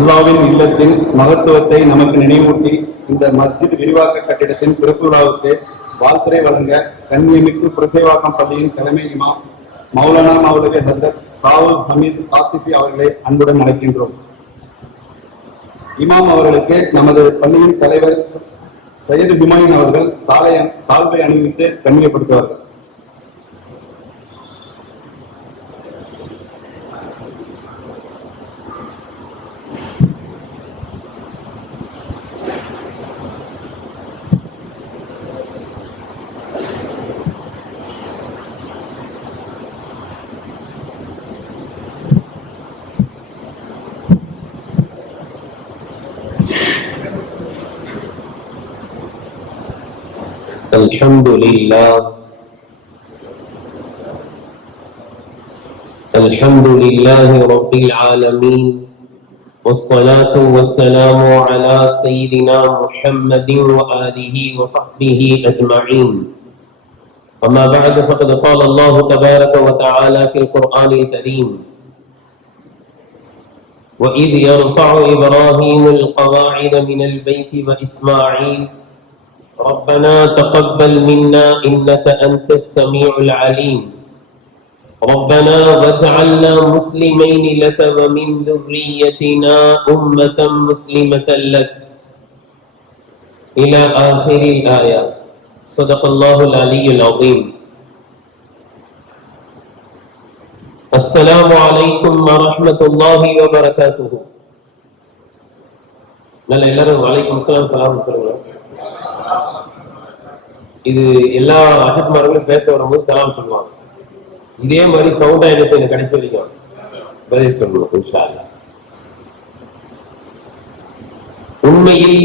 அல்லாஹ்வின் இல்லத்தின் மகத்துவத்தை நமக்கு நினைவூட்டி இந்த மஸ்ஜித் விரிவாக்க கட்டிடத்தின் திறப்பு விழாவுக்கு வாழ்த்துரை வழங்க கண்ணியமிக்கு புரசைவாக்கம் பள்ளியின் தலைமை இமாம் மௌலானா மௌலவி ஹஜ்ரத் சாவுல் ஹமீத் காசிஃபி அவர்களை அன்புடன் அழைக்கின்றோம். இமாம் அவர்களுக்கு நமது பள்ளியின் தலைவர் சையது பிமாயின் அவர்கள் சால்வை அணிவித்து கண்ணியப்படுத்துவார்கள். الحمد لله رب العالمين والصلاة والسلام على سيدنا محمد وآله وصحبه أجمعين. أما بعد فقد قال الله تبارك وتعالى في القرآن الكريم: وإذ يرفع إبراهيم القواعد من البيت وإسماعيل ربنا تقبل منا إنك أنت السميع العليم ربنا واجعلنا مسلمين لك ومن ذريتنا أمة مسلمة لك إلى آخر الآية. صدق الله العلي العظيم. السلام عليكم ورحمة الله وبركاته. நல்ல எல்லாரும் வலைக்கும் சலாம் சொல்லுங்க. இது எல்லா அஜித்மார்களும் பேச வரும்போது சலாம் சொல்லுவாங்க. இதே மாதிரி சவுண்டா எனக்கு கடைசி வரைக்கும் பதில் சொல்லணும் இன்ஷா அல்லாஹ். உண்மையில்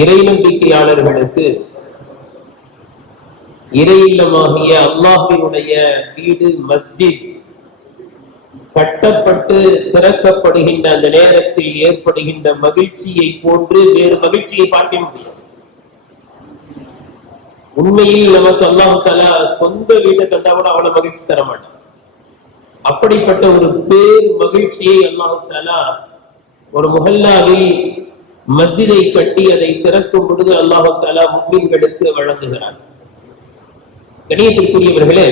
இறை நம்பிக்கையாளர்களுக்கு இறை இல்லமாகிய அல்லாஹ்வினுடைய வீடு மஸ்ஜித் கட்டப்பட்டு திறக்கப்படுகின்ற அந்த நேரத்தில் ஏற்படுகின்ற மகிழ்ச்சியை போன்று வேறு மகிழ்ச்சியை பார்க்க முடியும். உண்மையில் நமக்கு அல்லாஹ் தஆலா சொந்த வீட்டை கண்டா கூட அவ்வளவு மகிழ்ச்சி தர மாட்டான். அப்படிப்பட்ட ஒரு பேர் மகிழ்ச்சியை அல்லாஹ் தஆலா ஒரு முஹல்லாவில் மஸ்ஜிதை கட்டி அதை திறக்கும் பொழுது அல்லாஹ் தஆலா முஃமின்களுக்கு வழங்குகிறார். கண்ணியத்திற்குரியவர்களே,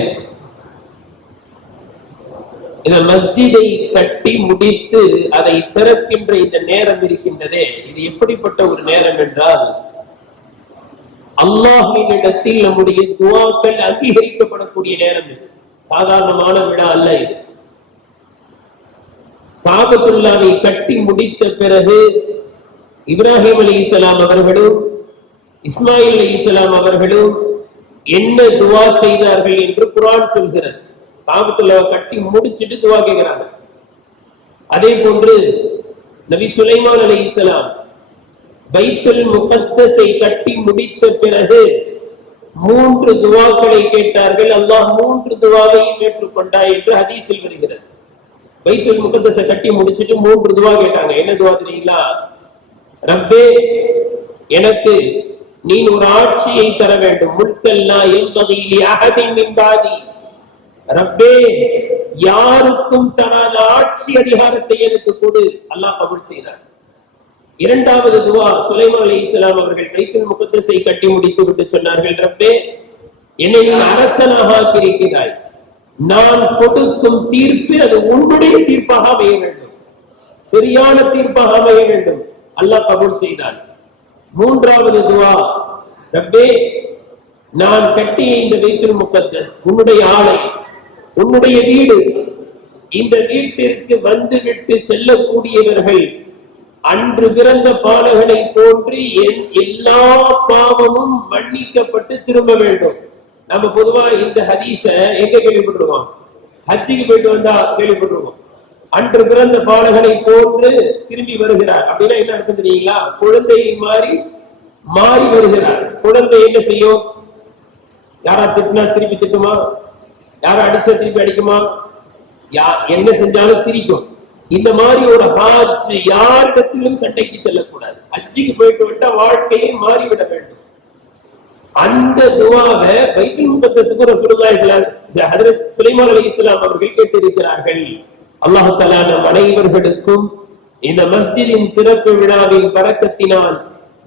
இந்த மஸ்ஜிதை கட்டி முடித்து அதை திறக்கின்ற இந்த நேரம் இருக்கின்றதே, இது எப்படிப்பட்ட ஒரு நேரம் என்றால், அல்லாஹ்வினிடத்தில் நம்முடைய துஆக்கள் அங்கீகரிக்கப்படக்கூடிய நேரம். இது சாதாரணமான விழா அல்ல. இது காபத்துல்லாவை கட்டி முடித்த பிறகு இப்ராஹிம் அலைஹிஸ்ஸலாம் அவர்களும் இஸ்மாயில் அலைஹிஸ்ஸலாம் அவர்களும் என்ன துஆ செய்தார்கள் என்று குர்ஆன் சொல்கிறது. காபத்துல்லாவை கட்டி முடிச்சிட்டு துஆ கேட்கிறாங்க. அதே போன்று நபி சுலைமான் அலைஹிஸ்ஸலாம் பைத்துல் முகத்தஸை கட்டி முடித்த பிறகு 3 துஆக்களை கேட்டார்கள். அல்லாஹ் 3 துஆவையும் ஏற்றுக்கொண்டார் என்று ஹதீஸில் வருகிறது. பைத்துல் முகத்தஸை கட்டி முடிச்சிட்டு 3 துஆ கேட்டாங்க. என்ன துஆ தெரியுங்களா? ரப்பே, எனக்கு நீ ஒரு ஆட்சியை தர வேண்டும். முல்கல்லா யன்பகி லி அஹதின் மின் பாதி. ரப்பே, யாருக்கும் தராத ஆட்சி அதிகாரத்தை எனக்கு கொடு. அல்லாஹ் கபூல் செய்தார். இரண்டாவது துஆ, சுலைமான் அலைஹிஸ்ஸலாம் அவர்கள் பைத்துல் முகத்தஸை கட்டி முடித்து விட்டு சொன்னார்கள், ரப்பே, என்னை நீ அரசனாக ஆக்கியிருக்கிறாய். நான் கொடுக்கும் தீர்ப்பு அது உன்னுடைய தீர்ப்பாக அமைய வேண்டும், சரியான தீர்ப்பாக அமைய வேண்டும். அல்லாஹ் கபூல் செய்தான். மூன்றாவது துஆ, ரப்பே, நான் கட்டிய இந்த பைத்துல் முகத்தஸ் உன்னுடைய ஆலயம், உன்னுடைய வீடு. இந்த வீட்டிற்கு வந்துவிட்டு செல்லக்கூடியவர்கள் அன்று பிறந்த பாலகனை போன்று எல்லா பாவமும் மன்னிக்கப்பட்டு திரும்ப வேண்டும். நம்ம பொதுவா இந்த ஹதீஸ எங்க கேள்விப்பட்டிருக்கோம்? ஹஜ்ஜுக்கு போயிட்டு வந்தா கேள்விப்பட்டிருக்கோம். அன்று பிறந்த பாலகனை போன்று திரும்பி வருகிறார் அப்படின்னா என்ன அர்த்தம் தெரியுங்களா? குழந்தையை மாறி வருகிறார். குழந்தை என்ன செய்யும்? யாரா திட்டினா திருப்பி திட்டுமா? யாரா அடிச்சா திருப்பி அடிக்குமா? என்ன செஞ்சாலும் சிரிக்கும். இந்த மாதிரி ஒரு ஹாஜ் யாரிடத்திலும் சண்டைக்கு செல்லக்கூடாது. ஹஜ்ஜுக்கு போயிட்டு விட்டா வாழ்க்கையை மாறிவிட வேண்டும். அந்த துஆவை பைத்துல் முகத்தஸுக்கு ரசூலுல்லாஹி ஹஜ்ரத் சுலைமான் அலைஹிஸ்ஸலாம் அவர்கள் கேட்டிருக்கிறார்கள். அல்லாஹ் தஆலா நம் அனைவர்களுக்கும் இந்த மஸ்ஜிதின் திறப்பு விழாவின் பரக்கத்தினால்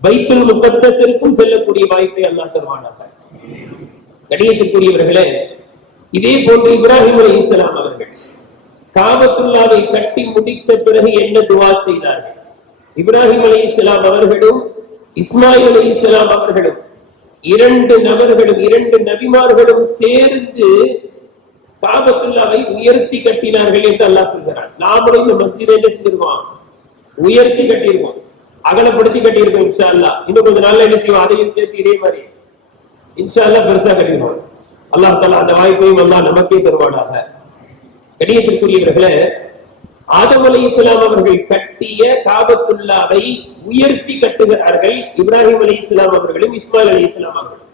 பைத்துல் முகத்தஸிற்கும் செல்லக்கூடிய வாய்ப்பை அல்லாஹ் தருவானாக. கண்ணியத்திற்குரியவர்களே, இதே போன்று இப்ராஹிம் அலைஹிஸ்ஸலாம் அவர்கள் காபத்துல்லாவை கட்டி முடித்த பிறகு என்ன துஆ செய்தார்கள்? இப்ராஹிம் அலைஹிஸ்ஸலாம் அவர்களும் இஸ்மாயில் அலைஹிஸ்ஸலாம் அவர்களும் இரண்டு நபிமார்களும் சேர்ந்து காபத்துல்லாவை உயர்த்தி கட்டினார்கள் என்று அல்லாஹ் சொல்கிறார். நாமளும் இந்த மஸ்ஜிதை என்ன செஞ்சிருவோம்? உயர்த்தி கட்டியிருவோம், அகலப்படுத்தி கட்டியிருக்கோம். இன்ஷா அல்லாஹ் இன்னும் கொஞ்ச நாள்ல என்ன செய்வோம்? அதையும் சேர்த்து இதே மாதிரி இன்ஷா அல்லாஹ் பெருசா கட்டிடுவோம். அல்லாஹ் தஆலா அந்த வாய்ப்பையும் அல்லாஹ் நமக்கே தருவானாக. கண்ணியத்திற்குரியவர்களே, ஆதம் அலைஹிஸ்ஸலாம் அவர்கள் கட்டிய காபத்துல்லாவை உயர்த்தி கட்டுகிறார்கள் இப்ராஹிம் அலைஹிஸ்ஸலாம் அவர்களும் இஸ்மாயில் அலைஹிஸ்ஸலாம் அவர்களும்.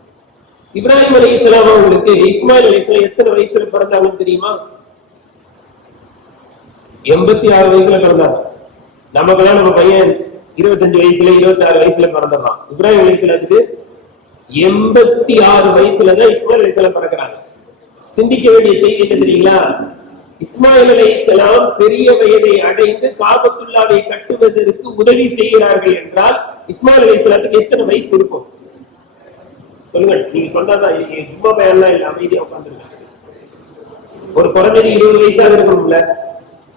இப்ராஹிம் அலைஹிஸ்ஸலாம் அவர்களுக்கு இஸ்மாயில் அலைஹிஸ்ஸலாம் எத்தனை வயசுல பிறந்தாங்கன்னு தெரியுமா? 86 வயசுல பிறந்தாங்க. நமக்கெல்லாம் நம்ம பையன் 25 வயசுல 26 வயசுல பிறந்துடுறான். இப்ராஹிம் அலைஹிஸ்ஸலாத்துக்கு 86 வயசுலதான் இஸ்மாயில் அலைஹிஸ்ஸலாம் பிறக்கிறாங்க. சிந்திக்க வேண்டிய செய்தி என்ன தெரியுங்களா? இஸ்மாயில் அலைஹிஸ்ஸலாம் பெரிய வயதை அடைந்து காபத்துல்லாவை கட்டுவதற்கு உதவி செய்கிறார்கள் என்றால் இஸ்மாயில் அலைஹிஸ்ஸலாத்துக்கு எத்தனை வயசு இருக்கும் சொல்லுங்க. நீங்க சொன்னதான் சும்மா பயன்லாம் இல்ல, அமைதியா உட்கார்ந்துருக்காங்க. ஒரு குறைஞ்சது 20 வயசாக இருக்கணும்ல.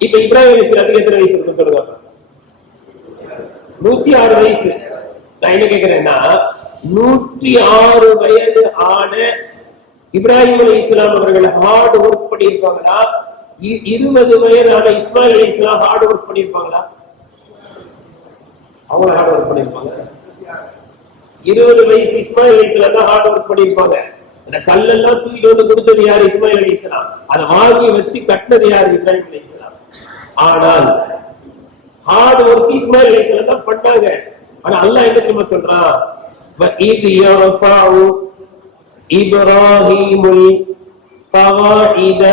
இப்ப இப்ராஹிம் அலைஹிஸ்ஸலாத்துக்கு எத்தனை வயசு இருக்கும் சொல்லுங்க? 106 வயசு. நான் என்ன கேட்கிறேன்னா, 106 வயது ஆன இப்ராஹிம் அலைஹிஸ்ஸலாம் அவர்கள் ஹார்ட் ஒர்க் பண்ணியிருப்பாங்களா? 20 வயதான இஸ்மாயில் அலைஹிஸ்ஸலாம் ஹார்ட் ஒர்க் பண்ணியிருப்பாங்களா? அவங்க ஹார்ட் ஒர்க் பண்ணியிருப்பாங்க. 20 வயசு இஸ்மாயில் அலைஹிஸ்ஸலாம் தான் ஹார்ட் ஒர்க் பண்ணியிருப்பாங்க. அந்த கல்லெல்லாம் தூக்கி வந்து கொடுத்தது யாரு? இஸ்மாயில் அலைஹிஸ்ஸலாம். அதை வாங்கி வச்சு கட்டினது யாரு? இப்ராஹிம் அலைஹிஸ்ஸலாம். ஆனால் ஹார்ட் ஒர்க் இஸ்மாயில் அலைஹிஸ்ஸலாம் தான் பண்ணாங்க. ஆனா அல்லாஹ் என்ன தெரியுமா சொல்றான்? وَإِذْ يَرْفَعُ إِبْرَاهِيمُ الْقَوَاعِدَ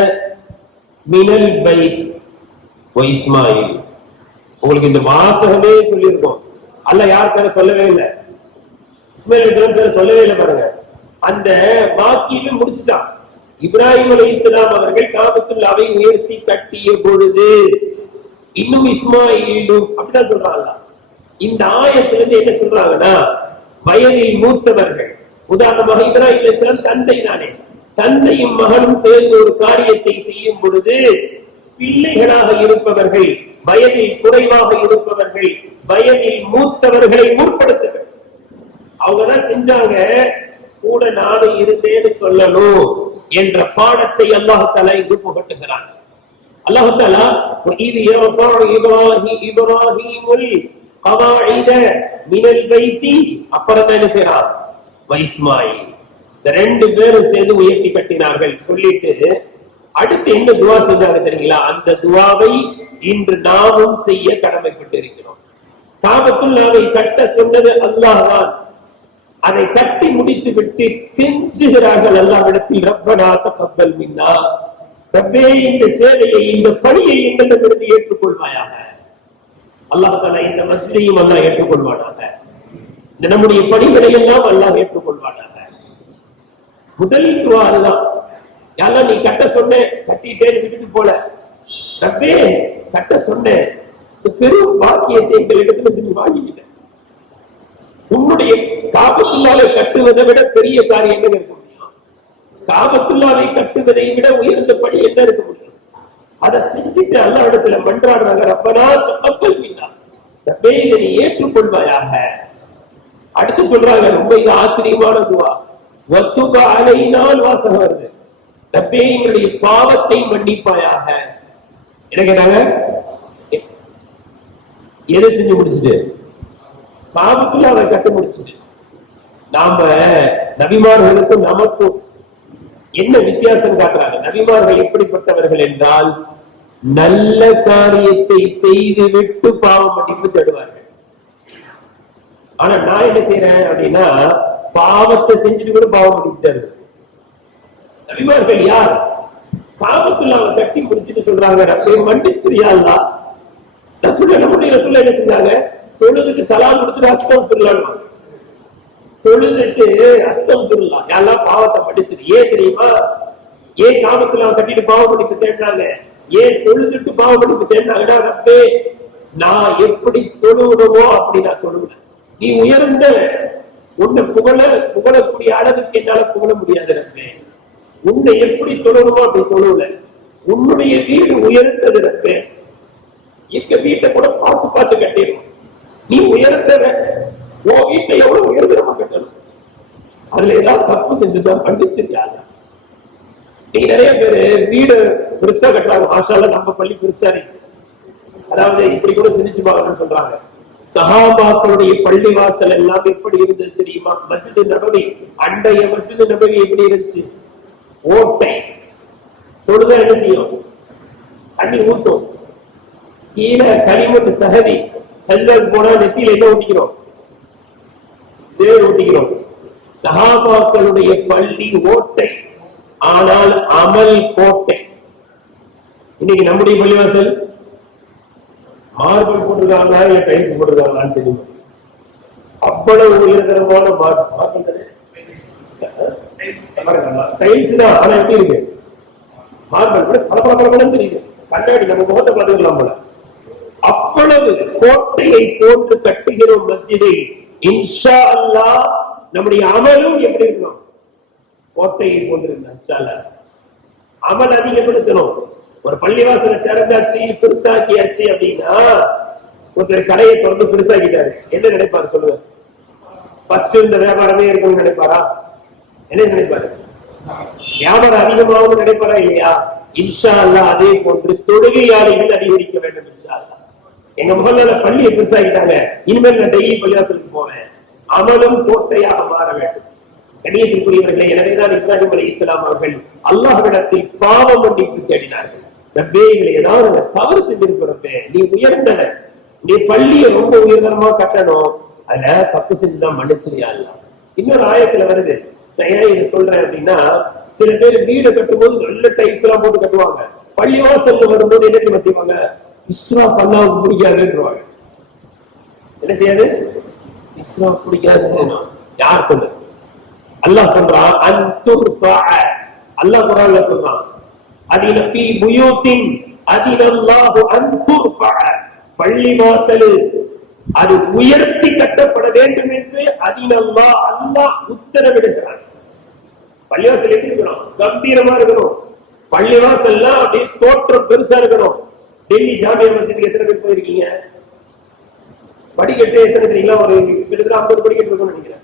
مِنَ الْبَيْتِ وَإِسْمَاعِيلُ. உங்களுக்கு இந்த வாசகமே சொல்லியிருக்கோம். அல்லாஹ் யார் பேரை சொல்லவே இல்லை, இஸ்மாயில் பேரை சொல்லவே இல்லை. பாருங்க, அந்த வாக்கியில முடிச்சுட்டான். இப்ராஹிம் அலைஹிஸ்ஸலாம் அவர்கள் காபத்துல்லாவை உயர்த்தி கட்டிய பொழுது இன்னும் இஸ்மாயிலும் அப்படிதான் சொல்றாங்க. இந்த ஆயத்திலிருந்து என்ன சொல்றாங்கன்னா, வயதில் மூத்தவர்கள், உதாரணமாக இப்ராஹிம் அலைஹிஸ்ஸலாம் தந்தை தானே, தந்தையும் மகனும் சேர்ந்து ஒரு காரியத்தை செய்யும் பொழுது பிள்ளைகளாக இருப்பவர்கள், வயதில் குறைவாக இருப்பவர்கள், வயதில் மூத்தவர்களை முற்படுத்துவர். அவங்கதான் செஞ்சாங்க, கூட நானும் இருந்தேன்னு சொல்லணும் என்ற பாடத்தை அல்லாஹ் தஆலா இங்கு புகட்டுகிறான். அல்லாஹ் தஆலா وَإِذْ يَرْفَعُ إِبْرَاهِيمُ الْقَوَاعِدَ مِنَ الْبَيْتِ அப்புறம் என்ன செய்றான்? இஸ்மாயில். இந்த ரெண்டு பேரும் சேர்ந்து உயர்த்தி கட்டினார்கள் சொல்லிட்டு அடுத்து என்ன துஆ செஞ்சாங்க தெரியுங்களா? அந்த துஆவை இன்று நாமும் செய்ய கடமைப்பட்டு இருக்கிறோம். காபத்துல்லாவை கட்ட சொன்னது அல்லாஹ் தான். அதை கட்டி முடித்து விட்டு கெஞ்சுகிறார்கள் அல்லாஹ்விடத்தில், ரப்பனா தகப்பல் மின்னா, ரப்பே இந்த சேவையை, இந்த பணியை எங்களிடமிருந்து ஏற்றுக்கொள்வாயாக. அல்லாஹ் தஆலா இந்த மஸ்ஜிதையும் அல்லாஹ் ஏற்றுக்கொள்வானாக. இந்த நம்முடைய பணிகளை எல்லாம் அல்லாஹ் ஏற்றுக்கொள்வானாக. முதல் துஆ அதுதான். யாரெல்லாம் நீ கட்ட சொன்ன, கட்டிட்டே விட்டுட்டு போல, ரப்பே கட்ட சொன்ன பெரும் பாக்கியத்தை எங்களிடத்துல நீ வாங்கிட்ட. உன்னுடைய காபத்துல்லாவை கட்டுவதை விட பெரிய காரியம் என்ன இருக்க முடியும்? காபத்துல்லாவை கட்டுவதை விட உயர்ந்த பணி என்ன இருக்க முடியும்? அதை செஞ்சுட்டு அல்லாஹ் இடத்துல மன்றாடுறாங்க, ரப்பனா தகப்பல் மின்னா, ரப்பே இதை நீ ஏற்றுக்கொள்வாயாக. அடுத்து சொல்றாங்க, ரொம்ப இது ஆச்சரியமான துஆ, வத்துப அலைனால் வாசகம் வருது, ரப்பே எங்களுடைய பாவத்தை மன்னிப்பாயாக. என்ன கேட்டாங்க? எதை செஞ்சு முடிச்சுட்டு? காபத்துல்லா அதை கட்ட முடிச்சுட்டு. நாம நபிமார்களுக்கும் நமக்கும் என்ன வித்தியாசம் காட்டுறாங்க? நபிமார்கள் எப்படிப்பட்டவர்கள் என்றால், நல்ல காரியத்தை செய்து விட்டு பாவ மன்னிப்பு தேடுவார்கள். ஆனா நான் என்ன செய்யறேன் அப்படின்னா, பாவத்தை செஞ்சுட்டு கூட பாவ மன்னிப்பு தேடுவேன். நபிமார்கள் யார்? காபத்துல்லாவை கட்டி முடிச்சுட்டு சொல்றாங்க, ரப்பே மன்னிச்சிரியா அல்லாஹ். நம்முடைய ரசூல் என்ன செஞ்சாங்க? தொழுதுட்டு சலாம் கொடுத்துட்டு அஸ்தக்ஃபிருல்லாஹ், தொழுதுட்டு அஸ்தக்ஃபிருல்லாஹ், யாரெல்லாம் பாவத்தை மன்னிச்சிரு. ஏன் தெரியுமா? ஏன் காபத்துல்லாவை கட்டிட்டு பாவ மன்னிப்பு தேடினாங்க? ஏன் தொழுதுட்டு பாவ மன்னிப்பு தேடினாங்கன்னா, ரப்பே நான் எப்படி தொழுவணுமோ அப்படி நான் தொழுவேன். நீ உயர்ந்த உன்னை புகழக்கூடிய அளவுக்கு என்னால புகழ முடியாது. ரப்பே, உன்னை எப்படி தொழணுமோ அப்படி தொழுவல. உன்னுடைய வீடு உயர்ந்தது ரப்பே, எங்க வீட்டை கூட பார்த்து பார்த்து கட்டிடும். நீ உயர்ந்தவ, உன் வீட்டை எவ்வளவு உயர்ந்தமா கட்டணும். அதுல ஏதாவது தப்பு செஞ்சுதான் பண்ணிச்சிருக்காங்க. நீ நிறைய பேரு வீடு பெருசா கட்டுறாங்க. மாஷால நம்ம பள்ளி பெருசா இருந்துச்சு. அதாவது இப்படி கூட சிரிச்சு பார்க்கணும்னு சொல்றாங்க. சஹாபாக்களுடைய பள்ளி வாசல் எல்லாம் எப்படி இருந்தது தெரியுமா? மஸ்ஜித் நபவி, அண்டைய மஸ்ஜித் நபவி எப்படி இருந்துச்சு? ஓட்டை. தொழுத என்ன செய்யும்? தண்ணி ஊத்தும். கீழே களிமண் சகதி. செல்வம் போனா நெத்தியில என்ன ஊட்டிக்கிறோம்? சேர் ஊட்டிக்கிறோம். சஹாபாக்களுடைய பள்ளி ஓட்டை, ஆனால் அமல் கோட்டை. இன்னைக்கு நம்முடைய பள்ளிவாசல் மார்பிள் போட்டிருக்காங்களா இல்ல டைல்ஸ் போட்டிருக்காங்களான்னு தெரியும். அவ்வளவு உயர்தரமான டைல்ஸ் தான். ஆனா எப்படி இருக்கு? மார்பிள் கூட பல தெரியுது. கண்ணாடி நம்ம முகத்தை பார்த்துக்கலாம் போல. அவ்வளவு கோட்டையை போட்டு கட்டுகிறோம் மஸ்ஜிதை. இன்ஷா அல்லாஹ் நம்முடைய அமலும் எப்படி இருக்கணும்? கோட்டையை போட்டிருந்தோம். அமல் அதிகப்படுத்தணும். ஒரு பள்ளிவாசலை திறந்தாச்சு, பெருசாக்கியாச்சு அப்படின்னா, ஒருத்தர் கடையை திறந்து பெருசாக்கிட்டாரு, என்ன நினைப்பாரு சொல்லுங்க? ஃபர்ஸ்ட் இந்த வியாபாரமே இருக்கும்னு நினைப்பாரா? என்ன நினைப்பாரு? வியாபாரம் அதிகமாகவும் நினைப்பாரா இல்லையா? இன்ஷா அல்லாஹ் அதே போன்று தொழுகையாளிகள் அதிகரிக்க வேண்டும். இன்ஷா அல்லாஹ் எங்க முகல்ல பள்ளியை பெருசாக்கிட்டாங்க, இனிமேல் நான் டெய்லி பள்ளிவாசலுக்கு போவேன். அமலும் கோட்டையாக மாற வேண்டும். கண்ணியத்திற்குரியவர்களே, எனவேதான் இப்ராஹிம் அலைஹிஸ்ஸலாம் அவர்கள் அல்லாஹ்விடத்தில் பாவ மன்னிப்பு தேடினார்கள். ரப்பே, ஏதாவது தவறு செஞ்சிருக்கிறப்ப நீ உயர்ந்தவன், நீ பள்ளியை ரொம்ப உயர்தரமா கட்டணும், அதுல தப்பு செஞ்சுதான் மன்னிச்சிரியா. இன்னொரு ஆயத்துல வருது. நான் ஏன் இதை சொல்றேன் அப்படின்னா, சில பேர் வீடு கட்டும் போது நல்ல டைல்ஸ் எல்லாம் போட்டு கட்டுவாங்க. பள்ளிவாசல் வரும்போது என்ன செய்வாங்க? இஸ்ராஃப் அல்லாஹ்வுக்கு பிடிக்காதுன்றவாங்க. என்ன செய்யாது? இஸ்ராஃப் பிடிக்காது. யார் சொல்லு? அல்லாஹ் சொல்றான், அல்லாஹ் குர்ஆன்ல சொல்றான், அதின ஃபீ புயூத்தின் அதினல்லாஹு அன் துர்ஃபஅ, பள்ளிவாசல் அது உயர்த்தி கட்டப்பட வேண்டும் என்று அதினல்லாஹ், அல்லாஹ் உத்தரவிடுகிறான். பள்ளிவாசல் எப்படி இருக்கணும்? கம்பீரமா இருக்கணும். பள்ளிவாசல்லாம் அப்படியே தோற்றம் பெருசா இருக்கணும். டெல்லி ஜாமியா மஸ்ஜிதுக்கு எத்தனை பேர் போயிருக்கீங்க? படிக்கட்டு எத்தனை தெரியுங்களா? ஒரு கிட்டத்தட்ட 50 படிக்கட்டு இருக்கும்னு நினைக்கிறேன்.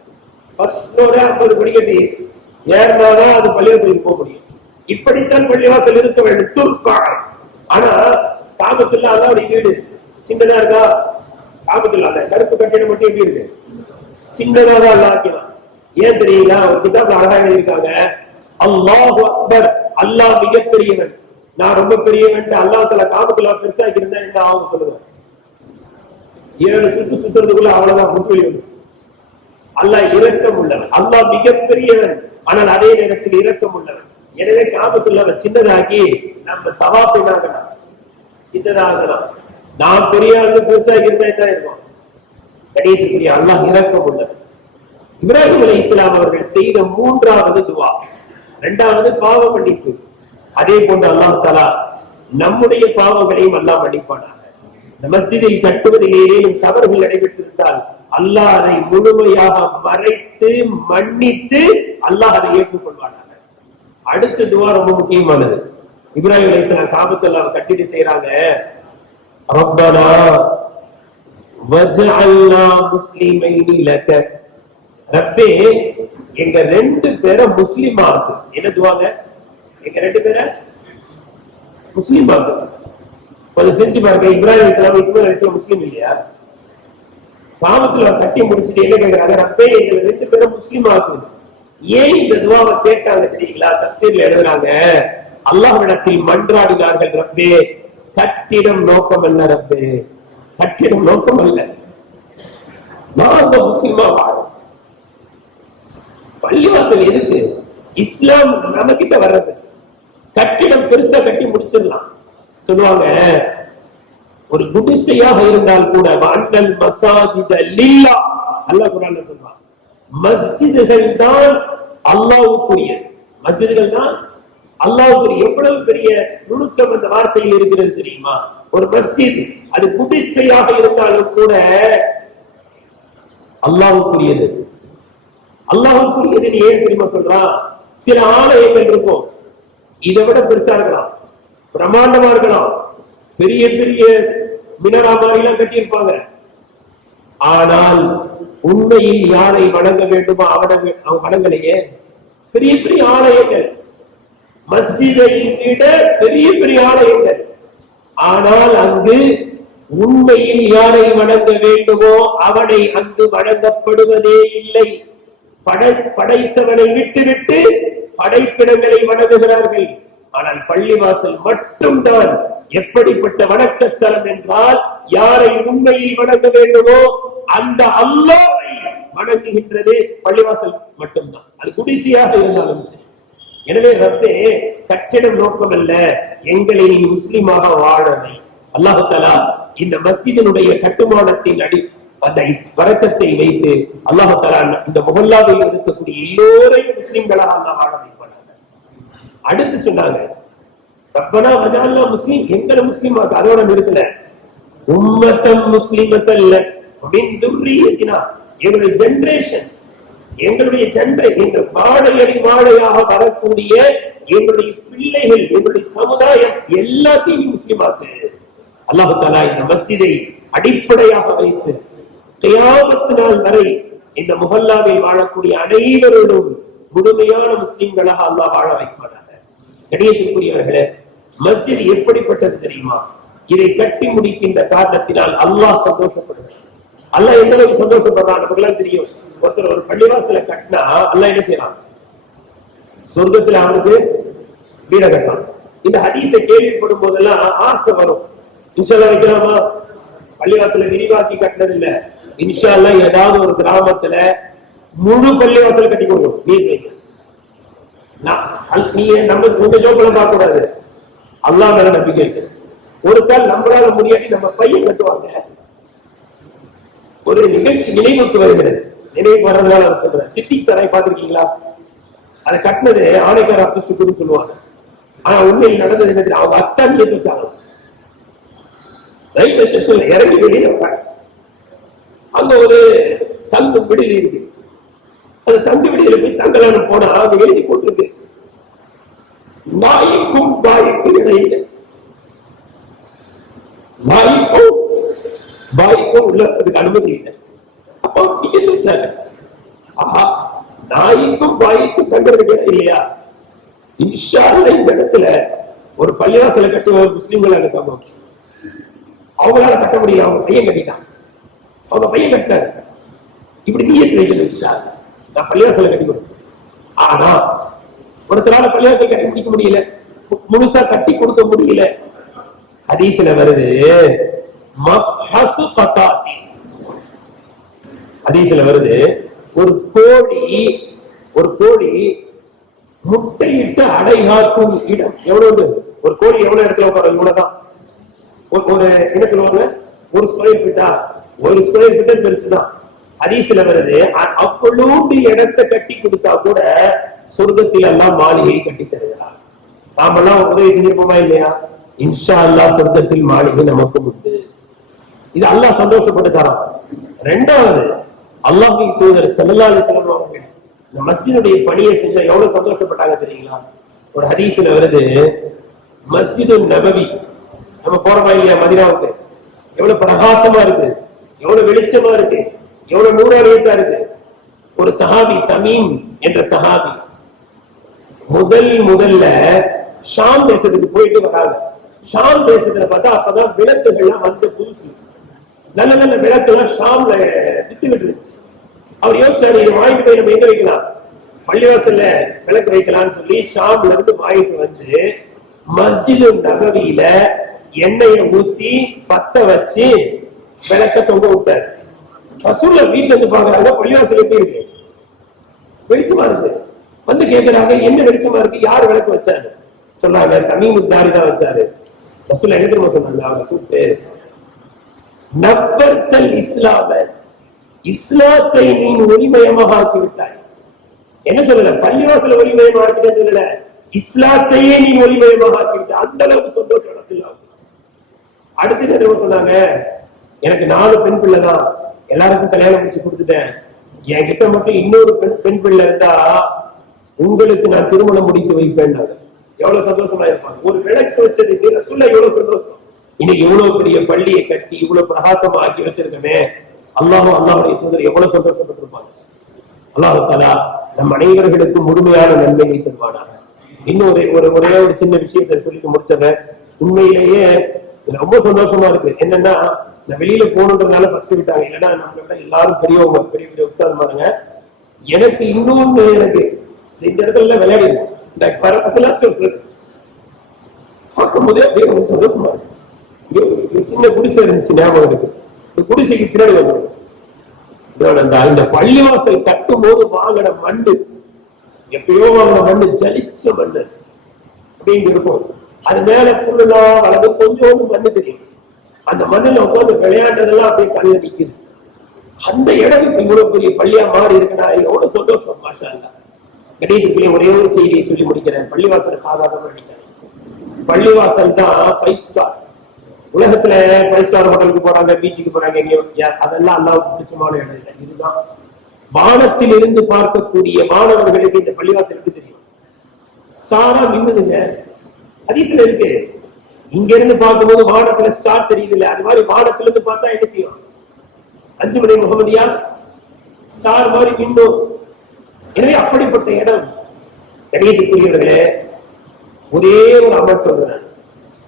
ஃபர்ஸ்ட் ஃப்ளோரே 50 படிக்கட்டு ஏறினாதான் அது பள்ளிவாசலுக்கு போக முடியும். இப்படித்தான் பள்ளிவாசல் இருக்க வேண்டும். துர்ஃபா. ஆனா காபத்துல்லா அல்லாஹ்வுடைய வீடு சின்னதா இருக்கா? காபத்துல்லா அந்த கருப்பு கட்டிடம் மட்டும் எப்படி இருக்கு? சின்னதா தான் அல்லாஹ் ஆக்கினான். ஏன் தெரியுங்களா? ஒரு கிதாப்ல அழகா எழுதியிருக்காங்க, அல்லாஹு அக்பர், அல்லாஹ் மிகப்பெரியவன், நான் ரொம்ப பெரியவன். அல்லாஹ் தஆலா காபத்துல்லா பெருசாக்கி இருந்தா என்ன ஆகும் சொல்லுங்க? 7 சுத்து சுத்துறதுக்குள்ள அவ்வளவுதான் முற்றுலி வந்து. அல்லாஹ் இரக்கம் உள்ளவன், அல்லாஹ் மிகப்பெரியவன், ஆனால் அதே நேரத்தில் இரக்கம் உள்ளவன். எனவே காபத்துல்லாஹ் சின்னதாக்கி நம்ம தவாஃபினாகலாம், சின்னதாகலாம். நாம் பெரிய பெருசாகி இருந்தா என்ன இருக்கும்? கடைசிக்குரிய அல்லாஹ் இரக்கம் உள்ளவன். இப்ராஹிம் அலைஹிஸ்ஸலாம் அவர்கள் செய்த 3வது துவா, 2வது பாவ மன்னிப்பு. அதே போன்று அல்லாஹ் தஆலா நம்முடைய பாவங்களையும் அல்லாஹ் மன்னிப்பானாக. மஸ்ஜிதை கட்டுவதில் ஏதேனும் தவறுகள் நடைபெற்றிருந்தால் அல்லாஹ் அதை முழுமையாக மறைத்து மன்னித்து அல்லாஹ் அதை ஏற்றுக்கொள்வானாக. அடுத்த துவா ரொம்ப முக்கியமானது. இப்ராஹிம் அலைஹிஸ்ஸலாம் காபத்துல்லாஹ் கட்டிட்டு செய்றாங்க, ரப்பனா வஜ்அல்னா முஸ்லிமைனி லக, ரப்பே எங்க 2 பேரை முஸ்லிமா ஆக்கு. என்ன துவாங்க? எங்க 2 பேரை முஸ்லிமா ஆக்கு. கொஞ்சம் செஞ்சு பாருங்க. இப்ராஹிம் அலைஹிஸ்ஸலாம் இஸ்மாயில் அலைஹிஸ்ஸலாம் முஸ்லிம் இல்லையா? காபத்துல்லாஹ் கட்டி முடிச்சுட்டு என்ன கேக்குறாங்க? ரப்பே எங்க 2 பேரை முஸ்லிமா ஆக்கு. ஏன் இந்த துவாவை கேட்டாங்க தெரியுங்களா? தஃசீர்ல எழுதுறாங்க, அல்லாஹ்விடத்தில் மன்றாடினார்கள், ரப்பே கட்டிடம் நோக்கம் அல்ல, ரப்பே கட்டிடம் நோக்கம் அல்ல, நாங்க முஸ்லிமா வாழும். பள்ளிவாசல் எதுக்கு? இஸ்லாம் நம்ம கிட்ட வர்றது. கட்டிடம் பெருசா கட்டி முடிச்சிடலாம் சொல்லுவாங்க. ஒரு குடிசையாக இருந்தால் கூட வஅன்னல் மஸாஜித லில்லாஹ், அல்லாஹ் குர்ஆன்ல சொல்றான், மஸ்ஜிதுகள் தான் அல்லாஹ்வுக்குரிய, மஸ்ஜிதுகள் தான் அல்லாஹ்வுக்கு எவ்வளவு பெரிய நுணுக்கம் அந்த வார்த்தையில் இருக்கிறது தெரியுமா? ஒரு மஸ்ஜித் அது குடிசையாக இருந்தாலும் கூட அல்லாஹ்வுக்குரியது. அல்லாஹ்வுக்குரியது ஏன் தெரியுமா சொல்றான்? சில ஆலயங்கள் இருக்கும், இதை விட பெருசா இருக்கலாம், பிரம்மாண்டமா இருக்கலாம், பெரிய பெரிய மினரா மாதிரி எல்லாம் கட்டியிருப்பாங்க. ஆனால் உண்மையில் யாரை வணங்க வேண்டுமோ அவன் வணங்கலையே. பெரிய பெரிய ஆலயங்கள், மஸ்ஜிதை விட பெரிய பெரிய ஆலயங்கள், ஆனால் அங்கு உண்மையில் யாரை வணங்க வேண்டுமோ அவனை அங்கு வணங்கப்படுவதே இல்லை. படைத்தவனை விட்டுவிட்டு படைப்பிடங்களை வணங்குகிறார்கள். ஆனால் பள்ளிவாசல் மட்டும்தான் எப்படிப்பட்ட வணக்க ஸ்தலம் என்றால், யாரை உண்மையில் வணங்க வேண்டுமோ அந்த அல்லாஹ்வை வணங்குகின்றது பள்ளிவாசல் மட்டும்தான், அது குடிசையாக இருந்தாலும் சரி. எனவே ரப்பே, கட்டிடம் நோக்கம் அல்ல, எங்களை நீ முஸ்லிமாக வாழவை. அல்லாஹ் தஆலா இந்த மஸ்ஜிதினுடைய கட்டுமானத்தின் அந்த வரக்கத்தை வைத்து அல்லாஹ் தஆலா இந்த முஹல்லாவில் இருக்கக்கூடிய எல்லோரையும் முஸ்லிம்களாக அல்லாஹ் வாழ வைப்பார். அடுத்து சொன்னாங்க, ரப்பனா வஜஅல்னா முஸ்லிம், எங்களை முஸ்லிமாக்க. அதோட நிறுத்தல, உம்மத்தன் முஸ்லிமத்தல் மின் துர்ரியத்தினா, எங்களுடைய ஜெனரேஷன், எங்களுடைய எங்கள் வாழையடி வாழையாக வரக்கூடிய எங்களுடைய பிள்ளைகள், எங்களுடைய சமுதாயம் எல்லாத்தையும் முஸ்லிமாக்கு. அல்லாஹ் தஆலா இந்த மஸ்ஜிதை அடிப்படையாக வைத்து கியாமத் நாள் வரை இந்த முஹல்லாவில் வாழக்கூடிய அனைவரோடும் முழுமையான முஸ்லிம்களாக அல்லாஹ் வாழ வைப்பானாக. கண்ணியத்திற்குரியவர்களே, மஸ்ஜித் எப்படிப்பட்டது தெரியுமா? இதை கட்டி முடிக்கின்ற காரணத்தினால் அல்லாஹ் சந்தோஷப்படுகிறார். அல்லாஹ் எந்த அளவுக்கு சந்தோஷப்படுறான் நமக்கு தெரியும். ஒருத்தர் ஒரு பள்ளிவாசலை கட்டினா அல்லாஹ் என்ன செய்யறான்? சொர்க்கத்துல அவனுக்கு வீட கட்டான். இந்த ஹதீஸை கேள்விப்படும் போதெல்லாம் ஆசை வரும், இன்ஷா அல்லாஹ் வைக்கலாமா? பள்ளிவாசலை விரிவாக்கி கட்டினது இல்ல, இன்ஷா அல்லாஹ் ஏதாவது ஒரு கிராமத்துல முழு பள்ளிவாசல் கட்டி கொடுக்கும். நீர் வைக்க நீ நம்ம உங்க ஜோக்கெல்லாம் பார்க்க கூடாது, அல்லாஹ் மேல நம்பிக்கை இருக்கு. ஒரு கால் நம்மளால முடியாட்டி நம்ம பையன் கட்டுவாங்க. ஒரு நிகழ்ச்சி நினைவுக்கு வருகிறது, நினைவுக்கு வர்றதுனால சொல்றேன். சிட்டிங் சராய் பார்த்திருக்கீங்களா? அதை கட்டினது ஆணைக்கார அப்துல் சொல்லுவாங்க. ஆனா உண்மையில் நடந்தது என்ன? அவங்க அத்தான் ஏற்றி வச்சாங்க. ரயில்வே ஸ்டேஷன்ல இறங்கி வெளியில அங்க ஒரு தங்கும் விடுதி இருக்கு. அந்த தங்கு விடுதியில போய் தங்கலான போனா அங்க எழுதி போட்டிருக்கு, நாய்க்கும் பாய்க்கும் இடையில, நாய்க்கும் பாய்க்கும் உள்ள அதுக்கு அனுமதி இல்லை. அப்போ டிக்கெட் வச்சாங்க. ஆஹா, நாய்க்கும் பாய்க்கும் தங்குறதுக்கு இல்லையா? இன்ஷா அல்லாஹ் இந்த இடத்துல ஒரு பள்ளிவாசலை கட்டி முஸ்லிம்கள் இருக்காங்க, அவங்களால கட்ட முடியும். அவங்க பையன் கட்டிட்டான், அவங்க பையன் கட்டாரு. இப்படி நீயத்து வைக்கிறது, நான் பள்ளிவாசலை கட்டி கொடுத்தேன். ஆனா ஒருத்தரால பள்ளிவாசல் கட்டி முடிக்க முடியல, முழுசா கட்டி கொடுக்க முடியல. ஹதீஸ்ல வருது, ஹதீஸ்ல வருது, ஒரு கோழி முட்டையிட்டு அடைகாக்கும் இடம் எவ்வளவு? ஒரு கோழி எவ்வளவு இடத்துல உட்கார? இவ்வளவுதான். ஒரு என்ன சொல்லுவாங்க, ஒரு ஸ்கொயர் ஃபீட்டா? ஒரு ஸ்கொயர் ஃபீட்டர் பெருசுதான். ஹதீஸ்ல வருது, அவ்வளவு இடத்தை கட்டி கொடுத்தா கூட சொர்க்கத்தில் எல்லாம் மாளிகை கட்டி தருகிறார். நாமெல்லாம் உதவி செஞ்சிருப்போமா இல்லையா? இன்ஷா அல்லாஹ் சொர்க்கத்தில் மாளிகை நமக்கு உண்டு. இது அல்லாஹ் சந்தோஷப்பட்டுட்டாராம். ரெண்டாவது, அல்லாஹ்வின் தூதர் ஸல்லல்லாஹு அலைஹி வஸல்லம் அவர்கள் இந்த மஸ்ஜிதுடைய பணியை செஞ்ச எவ்வளவு சந்தோஷப்பட்டாங்க தெரியுங்களா? ஒரு ஹதீஸ்ல வருது, மஸ்ஜிது நபவி நம்ம போறோமா இல்லையா மதீனாவுக்கு, எவ்வளவு பிரகாசமா இருக்கு, எவ்வளவு வெளிச்சமா இருக்கு, எவ்வளவு நூறானியத்தா இருக்கு. ஒரு சஹாபி, தமீம் என்ற சஹாபி, முதல்ல ஷாம் தேசத்துக்கு போயிட்டு வராங்க. ஷாம் தேசத்துல பார்த்தா அப்பதான் விளக்குகள்லாம் வந்து புதுசு, நல்ல நல்ல விளக்குலாம் ஷாம்ல வித்துக்கிட்டு இருந்துச்சு. அவர் யோசிச்சாரு, இதை வாங்கிட்டு போய் நம்ம எங்க வைக்கலாம்? பள்ளிவாசல்ல விளக்கு வைக்கலாம்னு சொல்லி ஷாம்ல இருந்து வாங்கிட்டு வந்து மஸ்ஜிது நபவியில எண்ணெயை ஊத்தி பத்த வச்சு விளக்க தொங்க விட்டாரு. ரசூலுல்லாஹ் வீட்டுல இருந்து பாக்குறாங்க, பள்ளிவாசல் எப்படி இருக்கு? வெளிச்சமா இருக்கு. வந்து கேட்கிறாங்க, என்ன வெளிச்சமா இருக்கு, யார் விளக்கு வச்சாரு? சொன்னாங்க, தமீம் தாரி தான் வச்சாரு. ரசூலுல்லாஹ் என்ன தெரியுமா சொன்னாங்க? அவங்க கூப்பிட்டு, நப்பர்த்தல் இஸ்லாம, இஸ்லாத்தை நீ ஒளிமயமாக ஆக்கி விட்டாய். என்ன சொல்லல? பள்ளிவாசல ஒளிமயமா ஆக்கிட்டேன்னு சொல்லல, இஸ்லாத்தையே நீ ஒளிமயமாக்கிட்ட, அந்த அளவுக்கு சந்தோஷம் நடத்தலாம். அடுத்து என்ன சொன்னாங்க, எனக்கு 4 பெண் பிள்ளை தான், எல்லாருக்கும் கல்யாணம் முடிச்சு கொடுத்துட்டேன், என்கிட்ட மட்டும் இன்னொரு பெண் பிள்ளை இருந்தா உங்களுக்கு நான் திருமணம் முடித்து வைப்பேன். எவ்வளவு சந்தோஷமா இருப்பாங்க. ஒரு விளக்கு வச்சதுக்கு ரசூலுல்லாஹ் எவ்வளவு சந்தோஷம். இன்னைக்கு இவ்வளவு பெரிய பள்ளியை கட்டி இவ்வளவு பிரகாசமா ஆக்கி வச்சிருக்கமே, அல்லாஹ்வுடைய தூதர் எவ்வளவு சந்தோஷப்பட்டிருப்பாங்க. அல்லாஹ் தஆலா நம் அனைவர்களுக்கும் முழுமையான நன்மையை தருவானாக. இன்னும் ஒரே ஒரு சின்ன விஷயத்தை சொல்லிட்டு முடிச்சத, உண்மையிலேயே ரொம்ப சந்தோஷமா இருக்கு. என்னன்னா, நான் வெளியில போகணுன்றதுனால ஃபர்ஸ்ட் விட்டாங்க, இல்லைன்னா நம்ம எல்லாரும் பெரியவங்க, பெரிய பெரிய உஸ்தாத் பாருங்க. எனக்கு இன்னொன்னு, எனக்கு இந்த இடத்துல விளையாடி இந்த பரப்பெல்லாம் சொல்றது பார்க்கும்போதே அப்படியே ரொம்ப சந்தோஷமா இருக்கு. சின்ன குடிசை இருந்துச்சு, ஞாபகம் இருக்கு. இந்த குடிசைக்கு பின்னாடி வந்து இந்த பள்ளிவாசல் கட்டும் போது வாங்கின மண்ணு, எப்பயோ வாங்கின மண்ணு, ஜலிச்ச மண்ணு அப்படின்னு இருக்கும். அது மேல புல்லா வளர்ந்து கொஞ்சோண்டு மண்ணு தெரியும். அந்த மண்ணுல உட்காந்து விளையாடுறதெல்லாம் அப்படியே கல்ல நிக்குது. அந்த இடத்துக்கு இவ்வளவு பெரிய பள்ளியா மாறி இருக்குன்னா எவ்வளவு சந்தோஷம். மாஷா அல்லாஹ். கடைசிக்குள்ளே ஒரே ஒரு செய்தியை சொல்லி முடிக்கிறேன். பள்ளிவாசல் சாதாரண நினைக்கிறேன். பள்ளிவாசல் தான் 5 ஸ்டார். உலகத்துல 5 ஸ்டார் ஹோட்டலுக்கு போறாங்க, பீச்சுக்கு போறாங்க, எங்கேயோ, அதெல்லாம் அல்லாஹ்வுக்கு பிடிச்சமான இடம் இல்லை. இதுதான் வானத்தில் இருந்து பார்க்கக்கூடிய மாணவர்களுக்கு இந்த பள்ளிவாசலுக்கு தெரியும். ஸ்டாரா மின்னுதுங்க, ஹதீஸ்ல இருக்கு. இங்க இருந்து பார்க்கும்போது வானத்துல ஸ்டார் தெரியுது இல்ல, அது மாதிரி வானத்துல இருந்து பார்த்தா என்ன செய்யும்? 5 மணி முகமதியா ஸ்டார் மாதிரி மின்னும். எனவே அப்படிப்பட்ட இடம். கணியத்துக்குரியவர்களே, ஒரே ஒரு அமல் சொல்றேன்.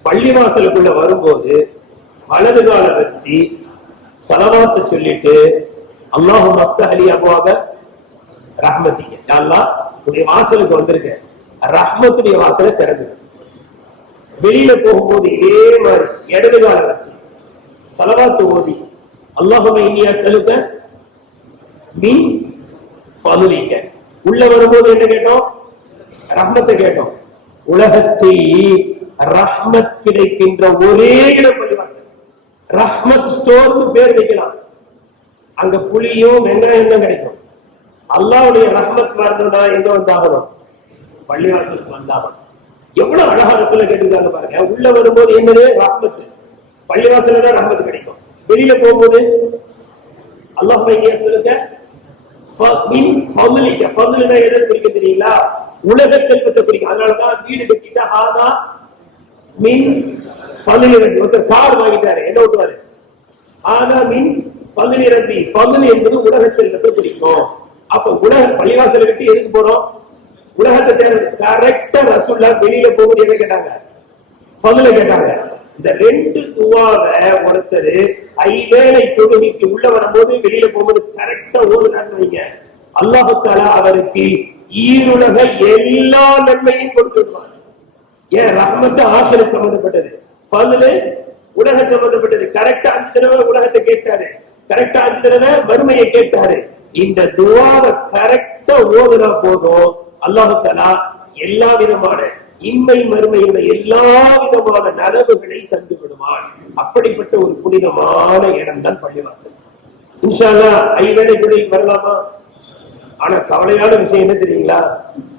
பள்ளிவாசலுக்குள்ள வரும்போது வலது கால வச்சு சலவாத்தை சொல்லிட்டு, அல்லாஹு மஃப்தஹ் அபுவாப ரஹ்மத்திக, யா அல்லாஹ் உடைய வாசலுக்கு வந்திருக்க, ரஹ்மத்துடைய வாசலை திறந்து. வெளியில போகும்போது இதே மாதிரி இடது கால வச்சு சலவாத்து ஓதி, அல்லாஹும்ம இன்னி அஸ்அலுக மின் ஃபதுலிக. உள்ள வரும்போது என்ன கேட்டோம்? ரஹ்மத்தை கேட்டோம். உலகத்தில் ரஹ்மத் கிடைக்கின்ற ஒரே இடம் பள்ளிவாசல். ரஹ்மத் ஸ்டோர்னு பேர் வைக்கலாம். அங்க புளியும் வெங்காயம் தான் கிடைக்கும். அல்லாஹ்வுடைய ரஹ்மத் வரணும்னா எங்க வந்தாகணும்? பள்ளிவாசலுக்கு வந்தாகணும். எவ்வளவு அழகா ரசூலுல்லாஹ் கேட்டிருக்காங்க பாருங்க. உள்ள வரும்போது என்னது? ரஹ்மத். பள்ளிவாசல்ல தான் ரஹ்மத் கிடைக்கும். வெளியில போகும்போது அல்லாஹ்வும்ம இன்னி அஸ்அலுக மின் ஃபதுலிக. ஃபதுல்னா எதை குறிக்குது தெரியுங்களா? உலக செல்வத்தை குறிக்கும். அதனாலதான் வீடு கட்டிட்டா ஹாதா மின் ஃபதுலி ரப்பி. ஒருத்தர் கார் வாங்கிட்டாரு, என்ன ஓட்டுவாரு? ஹாதா மின் ஃபதுலி ரப்பி. ஃபதுல் என்பது உலக செல்வத்தை குறிக்கும். அப்ப உலக பள்ளிவாசலை விட்டு எதுக்கு போறோம்? உலகத்தை தேவை. கரெக்டா ரசூலுல்லாஹ் வெளியில போகும்போது என்ன கேட்டாங்க? ஃபதுல கேட்டாங்க. இந்த 2 துவாவை ஒருத்தர் 5 வேளை தொழுகைக்கு உள்ள வரும்போது வெளியில போகும்போது கரெக்டா ஓடுனான்னு வைங்க, அல்லாஹ் தஆலா அவருக்கு ஈருலக எல்லா நன்மையும் கொடுத்து விடுவார். ஏன்? ரஹ்மத் ஆখিরাத் சம்பந்தப்பட்டது, ஃபதுல் உலக சம்பந்தப்பட்டது. கரெக்டா 5 தடவை உலகத்தை கேட்டாரு, கரெக்டா 5 தடவை மறுமையை கேட்டாரு. இந்த துவாவை கரெக்டா ஓதுனா போதும், அல்லாஹ் தஆலா எல்லா விதமான இன்மை மறுமையுள்ள எல்லா விதமான நலவுகளை தந்து விடுவான். அப்படிப்பட்ட ஒரு புனிதமான இடம் தான் பள்ளிவாசல். இன்ஷா அல்லாஹ் 5 வேளை தொழுகைக்கு வரலாமா? ஆனா கவலையான விஷயம் என்ன தெரியுங்களா?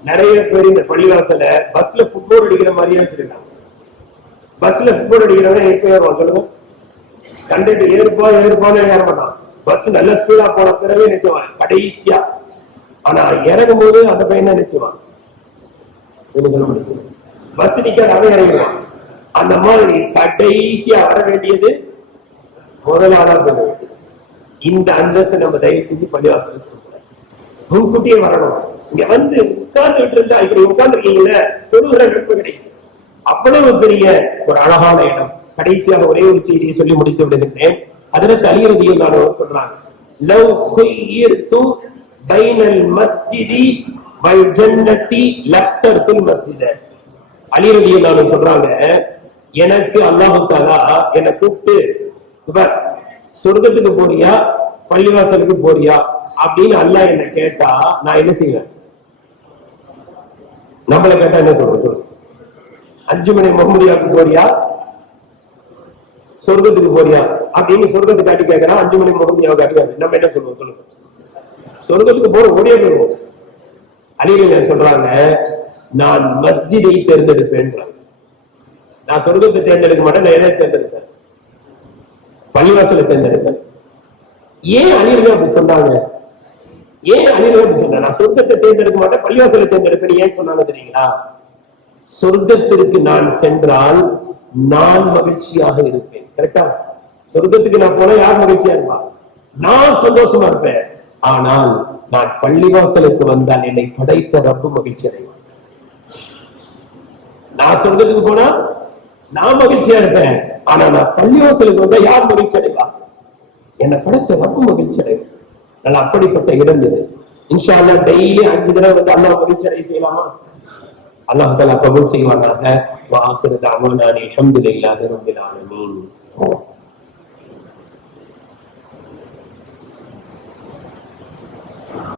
நிறைய பேர் இந்த பள்ளிவாசல பஸ்ல ஃபுட்பால் அடிக்கிற மாதிரியே வச்சிருக்காங்க. பஸ்ல ஃபுட்பால் அடிக்கிறவங்க எப்ப ஏறுவான் சொல்லுங்க? கண்டக்டர் ஏறுப்பான்னு ஏற மாட்டான். பஸ் நல்ல ஸ்பீடா போன பிறகு நினைச்சுவான் கடைசியா. ஆனா இறங்கும் போது அந்த பையன் தான் நினைச்சுவான். பஸ் நிக்காத அவன் இறங்கிடுவான். அந்த மாதிரி கடைசியா வர வேண்டியது முதலாளா போக வேண்டியது. இந்த அந்தஸ்து நம்ம தயவு செஞ்சு பள்ளிவாசலுக்கு முன்கூட்டியே வரணும். இங்க வந்து உட்கார்ந்துட்டு இருந்தா, இப்படி உட்கார்ந்து இருக்கீங்களா, தொழுகிற நட்பு கிடைக்கும். அவ்வளவு பெரிய ஒரு அழகான இடம். கடைசியாக ஒரே ஒரு செய்தியை சொல்லி முடித்து விடுகின்றேன். ஹஜ்ரத் அலி ரலியல்லாஹு அன்ஹு சொல்றாங்க, லவ் குய்யிர்து பைனல் மஸ்ஜிதி வல் ஜன்னதி லக்தர்துல் மஸ்ஜித. அலி ரலியல்லாஹு அன்ஹு சொல்றாங்க, எனக்கு அல்லாஹ் தஆலா என்ன கூப்பிட்டு, சொர்க்கத்துக்கு போறியா பள்ளிவாசலுக்கு போறியா அப்படின்னு அல்லாஹ் என்ன கேட்டா நான் என்ன செய்வேன்? நம்மளை கேட்டா என்ன சொல்றது? 5 மணி முகமதியாவுக்கு போறியா சொர்க்கத்துக்கு போறியா அப்படின்னு சொர்க்கத்துக்கு காட்டி கேட்கிறான். 5 மணி முகமதியாவை காட்டி நம்ம என்ன சொல்லுவோம் சொல்லுங்க? சொர்க்கத்துக்கு போற ஓடியே போயிடுவோம். அலிகள் சொல்றாங்க, நான் மஸ்ஜிதை தேர்ந்தெடுப்பேன். நான் சொர்க்கத்தை தேர்ந்தெடுக்க மாட்டேன், நான் எதை தேர்ந்தெடுப்பேன்? பள்ளிவாசலை தேர்ந்தெடுப்பேன். ஏன் அலிரலி அப்படி சொன்னாங்க? ஏன் அலிரலி அப்படி சொன்னாங்க? நான் சொர்க்கத்தை தேர்ந்தெடுக்க மாட்டேன், பள்ளிவாசலை தேர்ந்தெடுப்பேன் ஏன் சொன்னாங்க தெரியுங்களா? சொர்க்கத்திற்கு நான் சென்றால் நான் மகிழ்ச்சியாக இருப்பேன். கரெக்டா? சொர்க்கத்துக்கு நான் போனா யார் மகிழ்ச்சியா இருப்பா? நான் சந்தோஷமா இருப்பேன். ஆனால் நான் பள்ளிவாசலுக்கு வந்தால் என்னை படைத்த ரப்பு மகிழ்ச்சி அடைவான். நான் சொர்க்கத்துக்கு போனா நான் மகிழ்ச்சியா இருப்பேன், ஆனா நான் பள்ளிவாசலுக்கு வந்தா யார் மகிழ்ச்சி அடைவா? என்னை படைச்ச ரப்பு மகிழ்ச்சி அடைவான். நான் அப்படிப்பட்ட இடம் இது. இன்ஷா அல்லாஹ் டெய்லி 5 தடவை வந்து அல்லாஹ் மகிழ்ச்சி அடைய செய்யலாமா? அல்லாஹ் தஆலா கபூல் செய்வானாக. வ ஆகிரு தஅவானா அல்ஹம்துலில்லாஹி ரப்பில் ஆலமீன்.